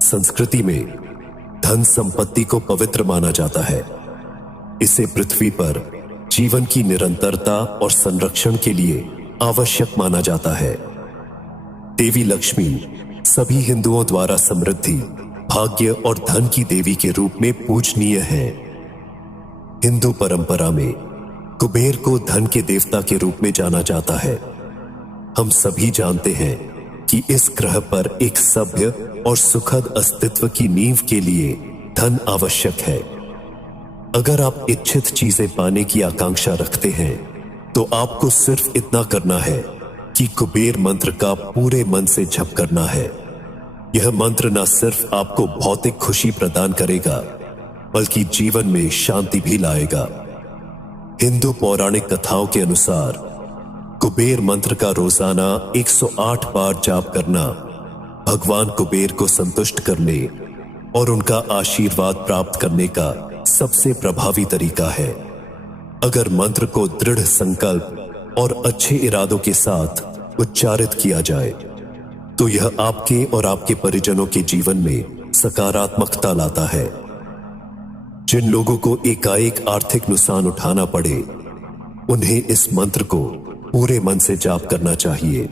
संस्कृति में धन संपत्ति को पवित्र माना जाता है। इसे पृथ्वी पर जीवन की निरंतरता और संरक्षण के लिए आवश्यक माना जाता है। देवी लक्ष्मी सभी हिंदुओं द्वारा समृद्धि, भाग्य और धन की देवी के रूप में पूजनीय है। हिंदू परंपरा में कुबेर को धन के देवता के रूप में जाना जाता है। हम सभी जानते हैं कि इस ग्रह पर एक सभ्य और सुखद अस्तित्व की नींव के लिए धन आवश्यक है। अगर आप इच्छित चीजें पाने की आकांक्षा रखते हैं तो आपको सिर्फ इतना करना है कि कुबेर मंत्र का पूरे मन से जप करना है। यह मंत्र न सिर्फ आपको भौतिक खुशी प्रदान करेगा बल्कि जीवन में शांति भी लाएगा। हिंदू पौराणिक कथाओं के अनुसार कुबेर मंत्र का रोजाना 108 बार जाप करना भगवान कुबेर को संतुष्ट करने और उनका आशीर्वाद प्राप्त करने का सबसे प्रभावी तरीका है। अगर मंत्र को दृढ़ संकल्प और अच्छे इरादों के साथ उच्चारित किया जाए तो यह आपके और आपके परिजनों के जीवन में सकारात्मकता लाता है। जिन लोगों को एकाएक आर्थिक नुकसान उठाना पड़े उन्हें इस मंत्र को पूरे मन से जाप करना चाहिए।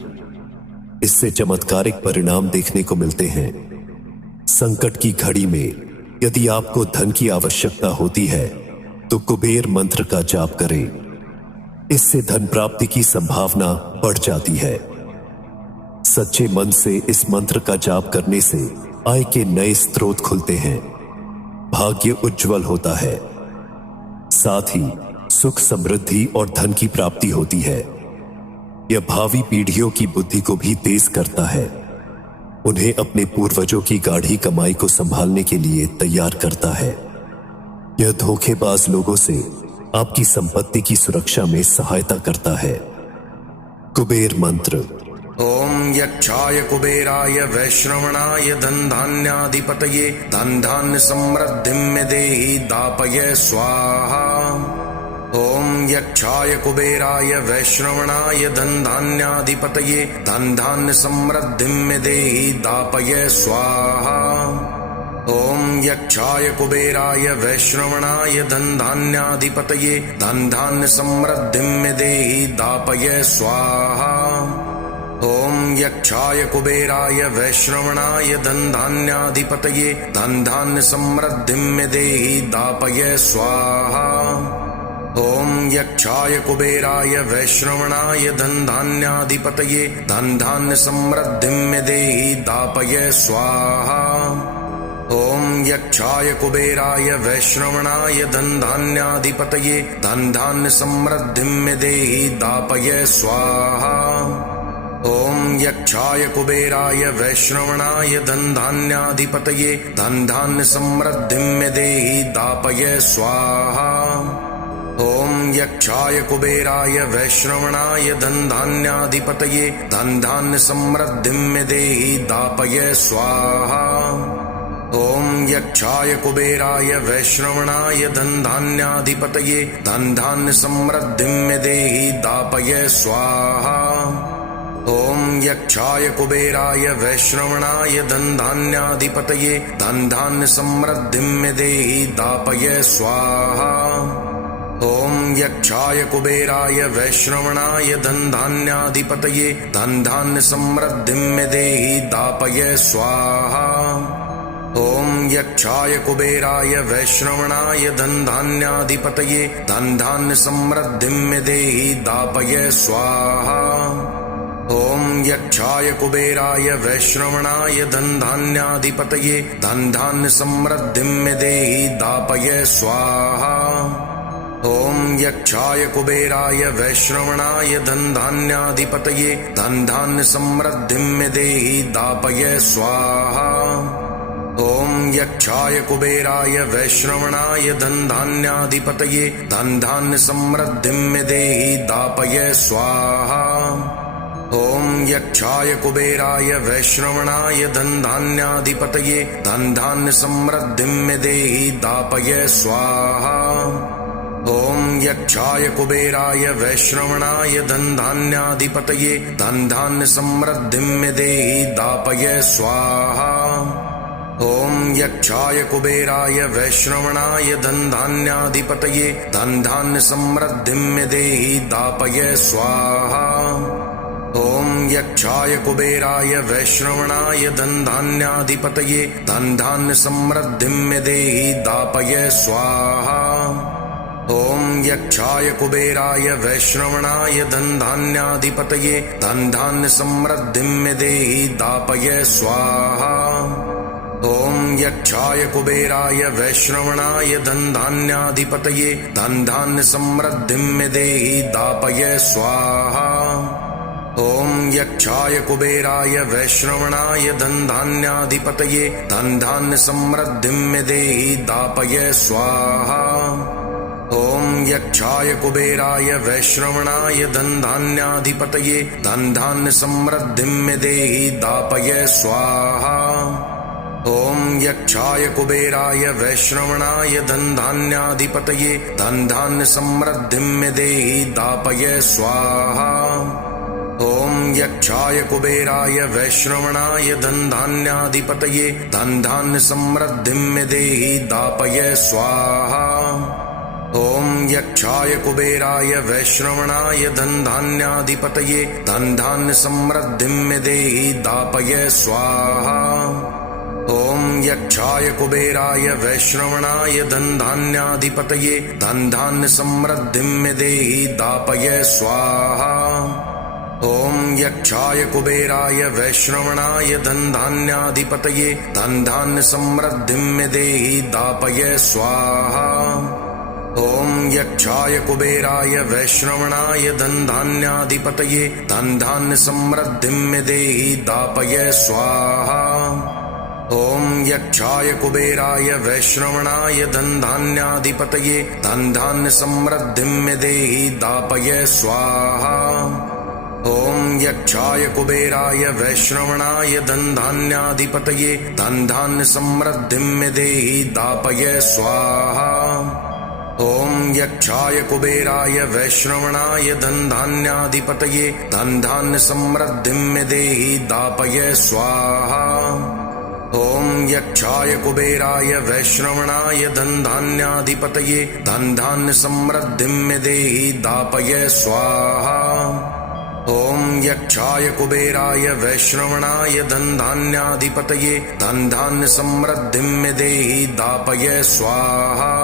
इससे चमत्कारिक परिणाम देखने को मिलते हैं। संकट की घड़ी में यदि आपको धन की आवश्यकता होती है तो कुबेर मंत्र का जाप करें। इससे धन प्राप्ति की संभावना बढ़ जाती है। सच्चे मन से इस मंत्र का जाप करने से आय के नए स्रोत खुलते हैं, भाग्य उज्जवल होता है, साथ ही सुख, समृद्धि और धन की प्राप्ति होती है। यह भावी पीढ़ियों की बुद्धि को भी तेज करता है, उन्हें अपने पूर्वजों की गाढ़ी कमाई को संभालने के लिए तैयार करता है। यह धोखेबाज लोगों से आपकी संपत्ति की सुरक्षा में सहायता करता है। कुबेर मंत्र। ओम यक्षाय कुबेराय वैश्रवणाय धन धान्याधिपतये धन धान्य समृद्धिं मे देहि दापय स्वाहा। ओम यक्षाय कुबेराय वैश्रवणाय धन धान्याधिपतये धन धान्य समृद्धिं मे देहि दापय स्वाहा। ओम यक्षाय कुबेराय वैश्रवणाय धन धान्याधिपतये धन धान्य समृद्धिं मे देहि दापय स्वाहा। ओम यक्षाय कुबेराय वैश्रवणाय धन धान्याधिपतये धन धान्य समृद्धिं मे देहि दापय स्वाहा। ओम यक्षाय कुबेराय वैश्रवणाय धन धान्याधिपतये धन धान्य समृद्धिं मे देहि दापय स्वाहा। ओम यक्षाय कुबेराय वैश्रवणाय धन धान्याधिपतये धन धान्य समृद्धिं मे देहि दापय स्वाहा। ओम यक्षाय कुबेराय वैश्रवणाय धन धान्याधिपतये धन धान्य समृद्धिं मे देहि दापय स्वाहा। ओम यक्षाय कुबेराय वैश्रवणाय धन धान्याधिपतये धन धान्य समृद्धिं मे देहि दापय स्वाहा। ओम यक्षाय कुबेराय वैश्रवणाय धन धान्याधिपतये धन धान्य समृद्धिं मे देहि दापय स्वाहा। ओम यक्षाय कुबेराय वैश्रवणाय धन धान्याधिपतये धन धान्य समृद्धिं मे देहि दापय स्वाहा। ओम यक्षाय कुबेराय वैश्रवणाय धन धान्याधिपतये धन धान्य समृद्धिं मे देहि दापय स्वाहा। ओम यक्षाय कुबेराय वैश्रवणाय धन धान्याधिपतये धन धान्य समृद्धिं मे देहि दापय स्वाहा। ओम यक्षाय कुबेराय वैश्रवणाय धन धान्याधिपतये धन धान्य समृद्धिं मे देहि दापय स्वाहा। ओम यक्षाय कुबेराय वैश्रवणाय धन धान्याधिपतये धन धान्य समृद्धिं मे देहि दापय स्वाहा। ओम यक्षाय कुबेराय वैश्रवणाय धन धान्याधिपतये धन धान्य समृद्धिं मे देहि दापय स्वाहा। ओम यक्षाय कुबेराय वैश्रवणाय धन धान्याधिपतये धन धान्य समृद्धिं मे देहि दापय स्वाहा। ओम यक्षाय कुबेराय वैश्रवणाय धन धान्याधिपतये धन धान्य समृद्धिं मे देहि दापय स्वाहा। ॐ यक्षाय कुबेराय वैश्रवणाय धनधान्याधिपतये धनधान्य समृद्धिं मे देहि दापय स्वाहा। ॐ यक्षाय कुबेराय वैश्रवणाय धनधान्याधिपतये धनधान्य समृद्धिं मे देहि दापय स्वाहा। ॐ यक्षाय कुबेराय वैश्रवणाय धनधान्याधिपतये धनधान्य समृद्धिं मे देहि दापय स्वाहा। ॐ यक्षाय कुबेराय वैश्रवणाय धनधान्याधिपतये धनधान्य समृद्धिं मे देहि दापय स्वाहा। ॐ यक्षाय कुबेराय वैश्रवणाय धनधान्याधिपतये धनधान्य समृद्धिं मे देहि दापय स्वाहा। ॐ यक्षाय कुबेराय वैश्रवणाय धनधान्याधिपतये धनधान्य समृद्धिं मे देहि दापय स्वाहा। ॐ यक्षाय कुबेराय वैश्रवणाय धनधान्याधिपतये धनधान्य समृद्धिं मे देहि दापय स्वाहा। ॐ यक्षाय कुबेराय वैश्रवणाय धनधान्याधिपतये धनधान्य समृद्धिं मे देहि दापय स्वाहा। ॐ यक्षाय कुबेराय वैश्रवणाय धनधान्याधिपतये धनधान्य समृद्धिं मे देहि दापय स्वाहा। ॐ यक्षाय कुबेराय वैश्रवणाय धनधान्याधिपतये धनधान्य समृद्धिं मे देहि दापय स्वाहा। ॐ यक्षाय कुबेराय वैश्रवणाय धनधान्याधिपतये धनधान्य समृद्धिं मे देहि दापय स्वाहा। ॐ यक्षाय कुबेराय वैश्रवणाय धनधान्याधिपतये धनधान्य समृद्धिं मे देहि दापय स्वाहा। ॐ यक्षाय कुबेराय वैश्रवणाय धनधान्याधिपतये धनधान्य समृद्धिं मे देहि दापय स्वाहा। ॐ यक्षाय कुबेराय वैश्रवणाय धनधान्याधिपतये धनधान्य समृद्धिं मे देहि दापय स्वाहा। ॐ यक्षाय कुबेराय वैश्रवणाय धनधान्याधिपतये धनधान्य समृद्धिं मे देहि दापय स्वाहा। ॐ यक्षाय कुबेराय वैश्रवणाय धनधान्याधिपतये धनधान्य समृद्धिं मे देहि दापय स्वाहा। ॐ यक्षाय कुबेराय वैश्रवणाय धनधान्याधिपतये धनधान्य समृद्धिं मे देहि दापय स्वाहा।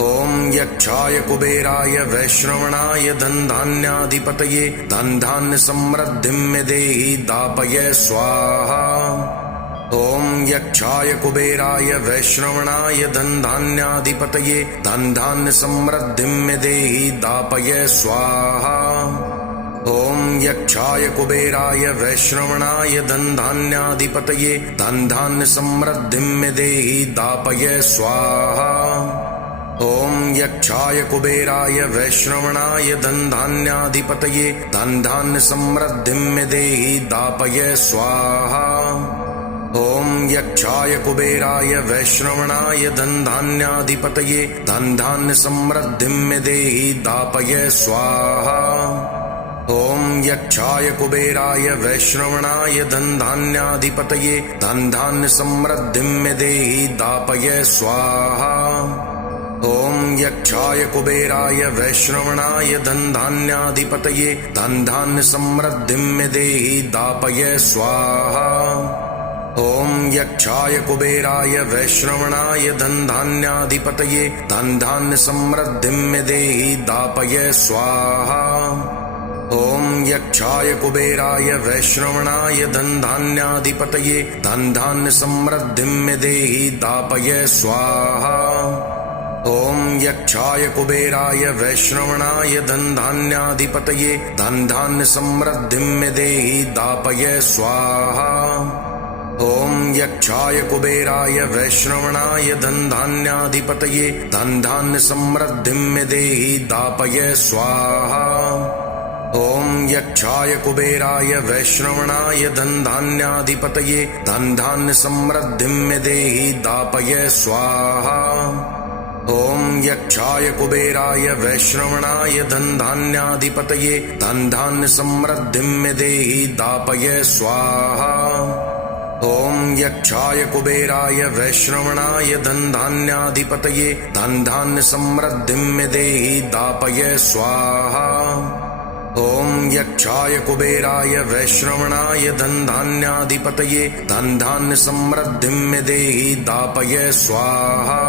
ॐ यक्षाय कुबेराय वैश्रवणाय धनधान्याधिपतये धनधान्य समृद्धिं मे देहि दापय स्वाहा। ॐ यक्षाय कुबेराय वैश्रवणाय धनधान्याधिपतये धनधान्य समृद्धिं मे देहि दापय स्वाहा। ॐ यक्षाय कुबेराय वैश्रवणाय धनधान्याधिपतये धनधान्य समृद्धिं मे देहि दापय स्वाहा। ॐ यक्षाय कुबेराय वैश्रवणाय धनधान्याधिपतये धनधान्य समृद्धिं मे देहि दापय स्वाहा। ॐ यक्षाय कुबेराय वैश्रवणाय धनधान्याधिपतये धनधान्य समृद्धिं मे देहि दापय स्वाहा। ॐ यक्षाय कुबेराय वैश्रवणाय धनधान्याधिपतये धनधान्य समृद्धिं मे देहि दापय स्वाहा। ॐ यक्षाय कुबेराय वैश्रवणाय धनधान्याधिपतये धनधान्य समृद्धिं मे देहि दापय स्वाहा। ॐ यक्षाय कुबेराय वैश्रवणाय धनधान्याधिपतये धनधान्य समृद्धिं मे देहि दापय स्वाहा। ॐ यक्षाय कुबेराय वैश्रवणाय धनधान्याधिपतये धनधान्य समृद्धिं मे देहि दापय स्वाहा। ॐ यक्षाय कुबेराय वैश्रवणाय धनधान्याधिपतये धनधान्य समृद्धिं मे देहि दापय स्वाहा। ॐ यक्षाय कुबेराय वैश्रवणाय धनधान्याधिपतये धनधान्य समृद्धिं मे देहि दापय स्वाहा। ॐ यक्षाय कुबेराय वैश्रवणाय धनधान्याधिपतये धनधान्य समृद्धिं मे देहि दापय स्वाहा। ॐ यक्षाय कुबेराय वैश्रवणाय धनधान्याधिपतये धनधान्य समृद्धिं मे देहि दापय स्वाहा। ॐ यक्षाय कुबेराय वैश्रवणाय धनधान्याधिपतये धनधान्य समृद्धिं मे देहि दापय स्वाहा। ॐ यक्षाय कुबेराय वैश्रवणाय धनधान्याधिपतये धनधान्य समृद्धिं मे देहि दापय स्वाहा।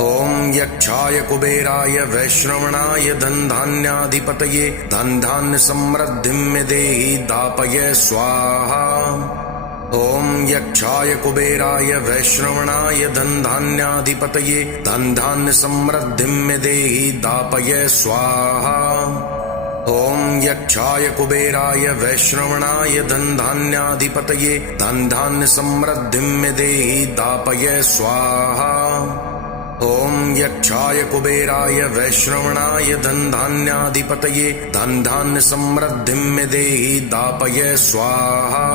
ॐ यक्षाय कुबेराय वैश्रवणाय धनधान्याधिपतये धनधान्य समृद्धिं मे देहि दापय स्वाहा। ॐ यक्षाय कुबेराय वैश्रवणाय धनधान्याधिपतये धनधान्य समृद्धिं मे देहि दापय स्वाहा। ॐ यक्षाय कुबेराय वैश्रवणाय धनधान्याधिपतये धनधान्य समृद्धिं मे देहि दापय स्वाहा। ॐ यक्षाय कुबेराय वैश्रवणाय धनधान्याधिपतये धनधान्य समृद्धिं मे देहि दापय स्वाहा।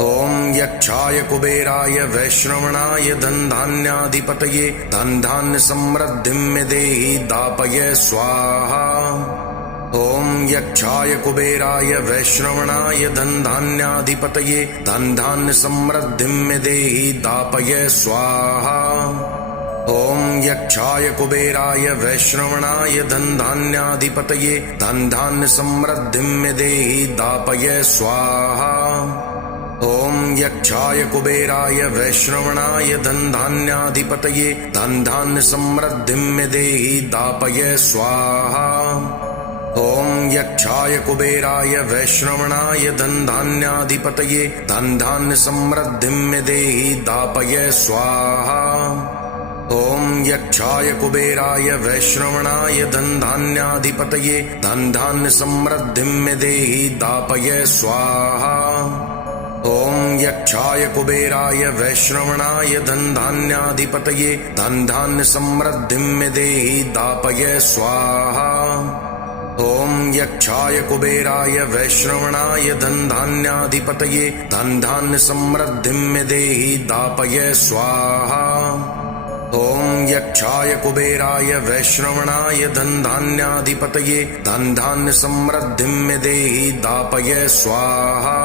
ॐ यक्षाय कुबेराय वैश्रवणाय धनधान्याधिपतये धनधान्य समृद्धिं मे देहि दापय स्वाहा। ॐ यक्षाय कुबेराय वैश्रवणाय धनधान्याधिपतये धनधान्य समृद्धिं मे देहि दापय स्वाहा। ॐ यक्षाय कुबेराय वैश्रवणाय धनधान्याधिपतये धनधान्य समृद्धिं मे देहि दापय स्वाहा। ॐ यक्षाय कुबेराय वैश्रवणाय धनधान्याधिपतये धनधान्य समृद्धिं मे देहि दापय स्वाहा। ॐ यक्षाय कुबेराय वैश्रवणाय धनधान्याधिपतये धनधान्य समृद्धिं मे देहि दापय स्वाहा। ॐ यक्षाय कुबेराय वैश्रवणाय धनधान्याधिपतये धनधान्य समृद्धिं मे देहि दापय स्वाहा। ॐ यक्षाय कुबेराय वैश्रवणाय धनधान्याधिपतये धनधान्य समृद्धिं मे देहि दापय स्वाहा। ॐ यक्षाय कुबेराय वैश्रवणाय धनधान्याधिपतये धनधान्य समृद्धिं मे देहि दापय स्वाहा। ॐ यक्षाय कुबेराय वैश्रवणाय धनधान्याधिपतये धनधान्य समृद्धिं मे देहि दापय स्वाहा।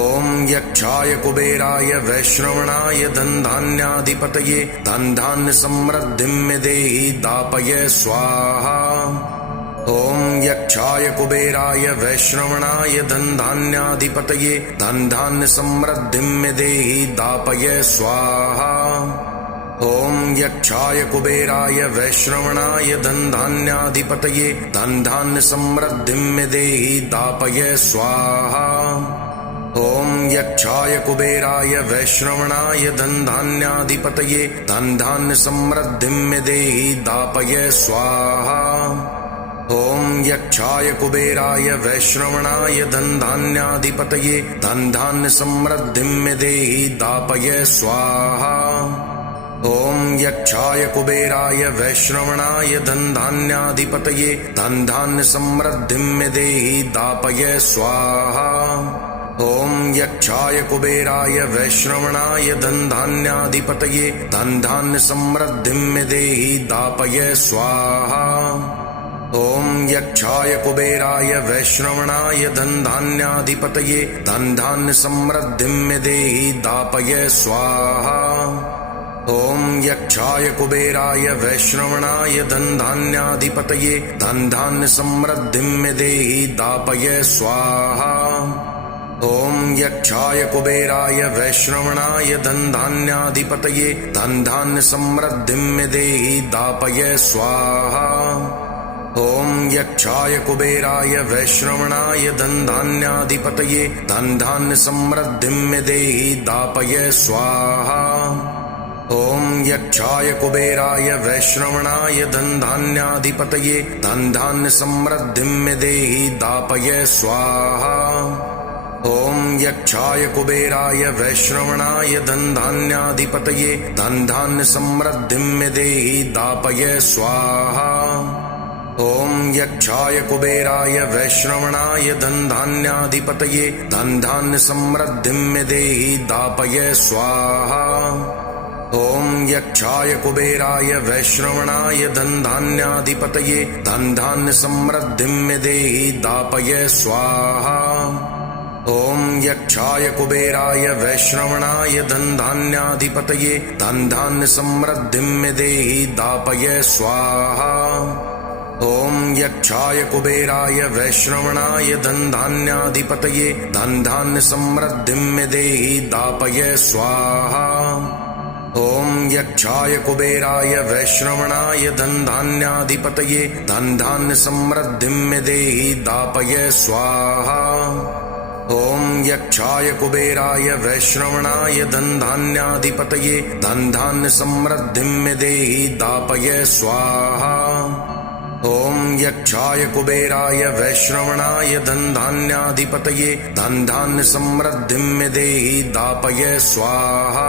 ॐ यक्षाय कुबेराय वैश्रवणाय धनधान्याधिपतये धनधान्य समृद्धिं मे देहि दापय स्वाहा। ॐ यक्षाय कुबेराय वैश्रवणाय धनधान्याधिपतये धनधान्य समृद्धिं मे देहि दापय स्वाहा। ॐ यक्षाय कुबेराय वैश्रवणाय धनधान्याधिपतये धनधान्य समृद्धिं मे देहि दापय स्वाहा। ॐ यक्षाय कुबेराय वैश्रवणाय धनधान्याधिपतये धनधान्य समृद्धिं मे देहि दापय स्वाहा। ॐ यक्षाय कुबेराय वैश्रवणाय धनधान्याधिपतये धनधान्य समृद्धिं मे देहि दापय स्वाहा। ॐ यक्षाय कुबेराय वैश्रवणाय धनधान्याधिपतये धनधान्य समृद्धिं मे देहि दापय स्वाहा। ॐ यक्षाय कुबेराय वैश्रवणाय धनधान्याधिपतये धनधान्य समृद्धिं मे देहि दापय स्वाहा। ॐ यक्षाय कुबेराय वैश्रवणाय धनधान्याधिपतये धनधान्य समृद्धिं मे देहि दापय स्वाहा। ॐ यक्षाय कुबेराय वैश्रवणाय धनधान्याधिपतये धनधान्य समृद्धिं मे देहि दापय स्वाहा। ॐ यक्षाय कुबेराय वैश्रवणाय धनधान्याधिपतये धनधान्य समृद्धिं मे देहि दापय स्वाहा। ॐ यक्षाय कुबेराय वैश्रवणाय धनधान्याधिपतये धनधान्य समृद्धिं मे देहि दापय स्वाहा। ॐ यक्षाय कुबेराय वैश्रवणाय धनधान्याधिपतये धनधान्य समृद्धिं मे देहि दापय स्वाहा। ॐ यक्षाय कुबेराय वैश्रवणाय धनधान्याधिपतये धनधान्य समृद्धिं मे देहि दापय स्वाहा। ॐ यक्षाय कुबेराय वैश्रवणाय धनधान्याधिपतये धनधान्य समृद्धिं मे देहि दापय स्वाहा। ॐ यक्षाय कुबेराय वैश्रवणाय धनधान्याधिपतये धनधान्य समृद्धिं मे देहि दापय स्वाहा। ॐ यक्षाय कुबेराय वैश्रवणाय धनधान्याधिपतये धनधान्य समृद्धिं मे देहि दापय स्वाहा। ॐ यक्षाय कुबेराय वैश्रवणाय धनधान्याधिपतये धनधान्य समृद्धिं मे देहि दापय स्वाहा। ॐ यक्षाय कुबेराय वैश्रवणाय धनधान्याधिपतये धनधान्य समृद्धिं मे देहि दापय स्वाहा। ॐ यक्षाय कुबेराय वैश्रवणाय धनधान्याधिपतये धनधान्य समृद्धिं मे देहि दापय स्वाहा। ॐ यक्षाय कुबेराय वैश्रवणाय धनधान्याधिपतये धनधान्य समृद्धिं मे देहि दापय स्वाहा।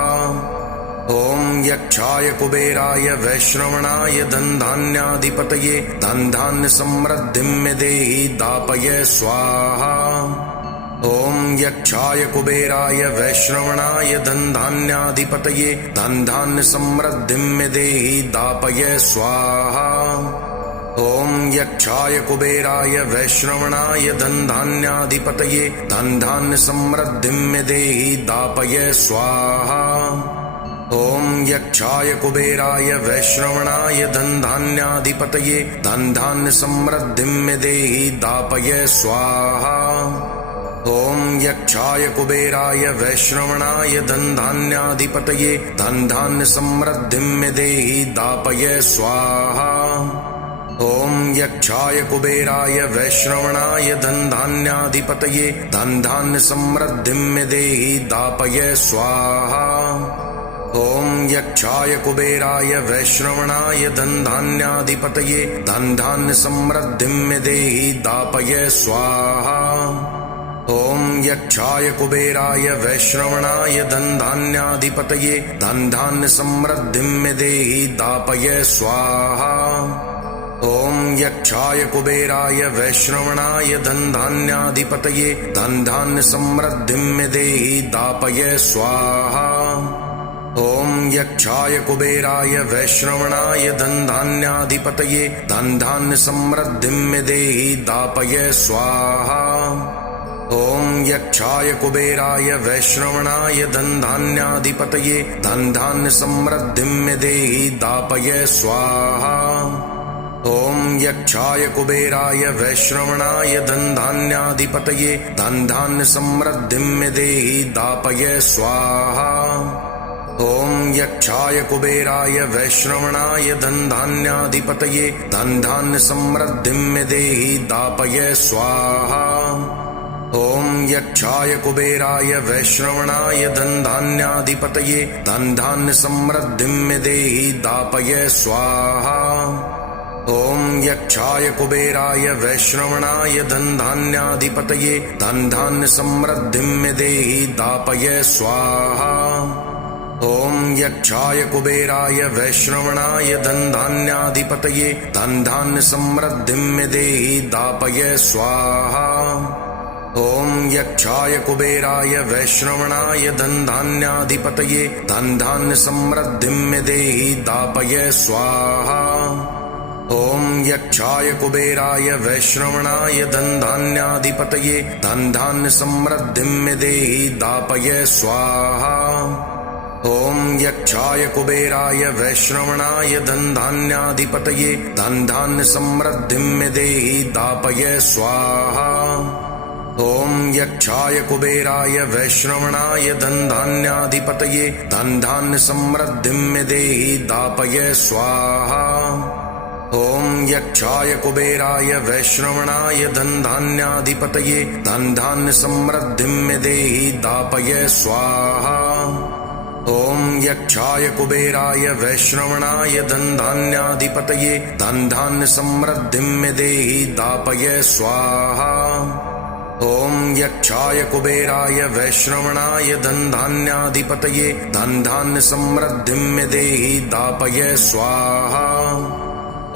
ॐ यक्षाय कुबेराय वैश्रवणाय धनधान्याधिपतये धनधान्य समृद्धिं मे देहि दापय स्वाहा। ॐ यक्षाय कुबेराय वैश्रवणाय धनधान्याधिपतये धनधान्य समृद्धिं मे देहि दापय स्वाहा। ॐ यक्षाय कुबेराय वैश्रवणाय धनधान्याधिपतये धनधान्य समृद्धिं मे देहि दापय स्वाहा। ॐ यक्षाय कुबेराय वैश्रवणाय धनधान्याधिपतये धनधान्य समृद्धिं मे देहि दापय स्वाहा। ॐ यक्षाय कुबेराय वैश्रवणाय धनधान्याधिपतये धनधान्य समृद्धिं मे देहि दापय स्वाहा। ॐ यक्षाय कुबेराय वैश्रवणाय धनधान्याधिपतये धनधान्य समृद्धिं मे देहि दापय स्वाहा। ॐ यक्षाय कुबेराय वैश्रवणाय धनधान्याधिपतये धनधान्य समृद्धिं मे देहि दापय स्वाहा। ॐ यक्षाय कुबेराय वैश्रवणाय धनधान्याधिपतये धनधान्य समृद्धिं मे देहि दापय स्वाहा। ॐ यक्षाय कुबेराय वैश्रवणाय धनधान्याधिपतये धनधान्य समृद्धिं मे देहि दापय स्वाहा। ॐ यक्षाय कुबेराय वैश्रवणाय धनधान्याधिपतये धनधान्य समृद्धिं मे देहि दापय स्वाहा। ॐ यक्षाय कुबेराय वैश्रवणाय धनधान्याधिपतये धनधान्य समृद्धिं मे देहि दापय स्वाहा। ॐ यक्षाय कुबेराय वैश्रवणाय धनधान्याधिपतये धनधान्य समृद्धिं मे देहि दापय स्वाहा। ॐ यक्षाय कुबेराय वैश्रवणाय धनधान्याधिपतये धनधान्य समृद्धिं मे देहि दापय स्वाहा। ॐ यक्षाय कुबेराय वैश्रवणाय धनधान्याधिपतये धनधान्य समृद्धिं मे देहि दापय स्वाहा। ॐ यक्षाय कुबेराय वैश्रवणाय धनधान्याधिपतये धनधान्य समृद्धिं मे देहि दापय स्वाहा। ॐ यक्षाय कुबेराय वैश्रवणाय धनधान्याधिपतये धनधान्य समृद्धिं मे देहि दापय स्वाहा। ॐ यक्षाय कुबेराय वैश्रवणाय धनधान्याधिपतये धनधान्य समृद्धिं मे देहि दापय स्वाहा। ॐ यक्षाय कुबेराय वैश्रवणाय धनधान्याधिपतये धनधान्य समृद्धिं मे देहि दापय स्वाहा। ॐ यक्षाय कुबेराय वैश्रवणाय धनधान्याधिपतये धनधान्य समृद्धिं मे देहि दापय स्वाहा। ॐ यक्षाय कुबेराय वैश्रवणाय धनधान्याधिपतये धनधान्य समृद्धिं मे देहि दापय स्वाहा। ॐ यक्षाय कुबेराय वैश्रवणाय धनधान्याधिपतये धनधान्य समृद्धिं मे देहि दापय स्वाहा। ॐ यक्षाय कुबेराय वैश्रवणाय धनधान्याधिपतये धनधान्य समृद्धिं मे देहि दापय स्वाहा। ॐ यक्षाय कुबेराय वैश्रवणाय धनधान्याधिपतये धनधान्य समृद्धिं मे देहि दापय स्वाहा।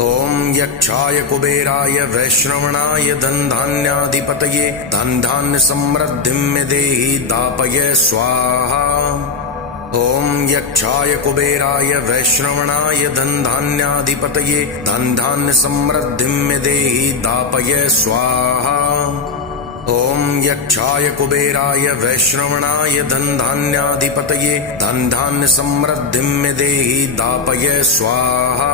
ॐ यक्षाय कुबेराय वैश्रवणाय धनधान्याधिपतये धनधान्य समृद्धिं मे देहि दापय स्वाहा। ॐ यक्षाय कुबेराय वैश्रवणाय धनधान्याधिपतये धनधान्य समृद्धिं मे देहि दापय स्वाहा। ॐ यक्षाय कुबेराय वैश्रवणाय धनधान्याधिपतये धनधान्य समृद्धिं मे देहि दापय स्वाहा।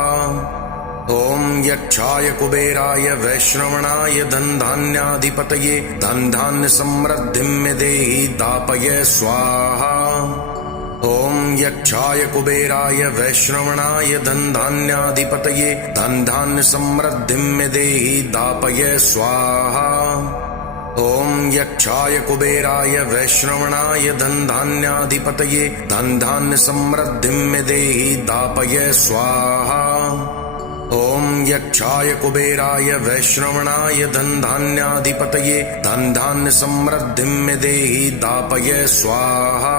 ओम यक्षाय कुबेराय वैश्रवणाय धनधान्याधिपतये धनधान्य समृद्धिं मे देहि दापय स्वाहा। ओम यक्षाय कुबेराय वैश्रवणाय धनधान्याधिपतये धनधान्य समृद्धिं मे देहि दापय स्वाहा। ओम यक्षाय कुबेराय वैश्रवणाय धनधान्याधिपतये धनधान्य समृद्धिं मे देहि दापय स्वाहा। ओम यक्षाय कुबेराय वैश्रवणाय धनधान्याधिपतये धनधान्य समृद्धिं मे देहि दापय स्वाहा।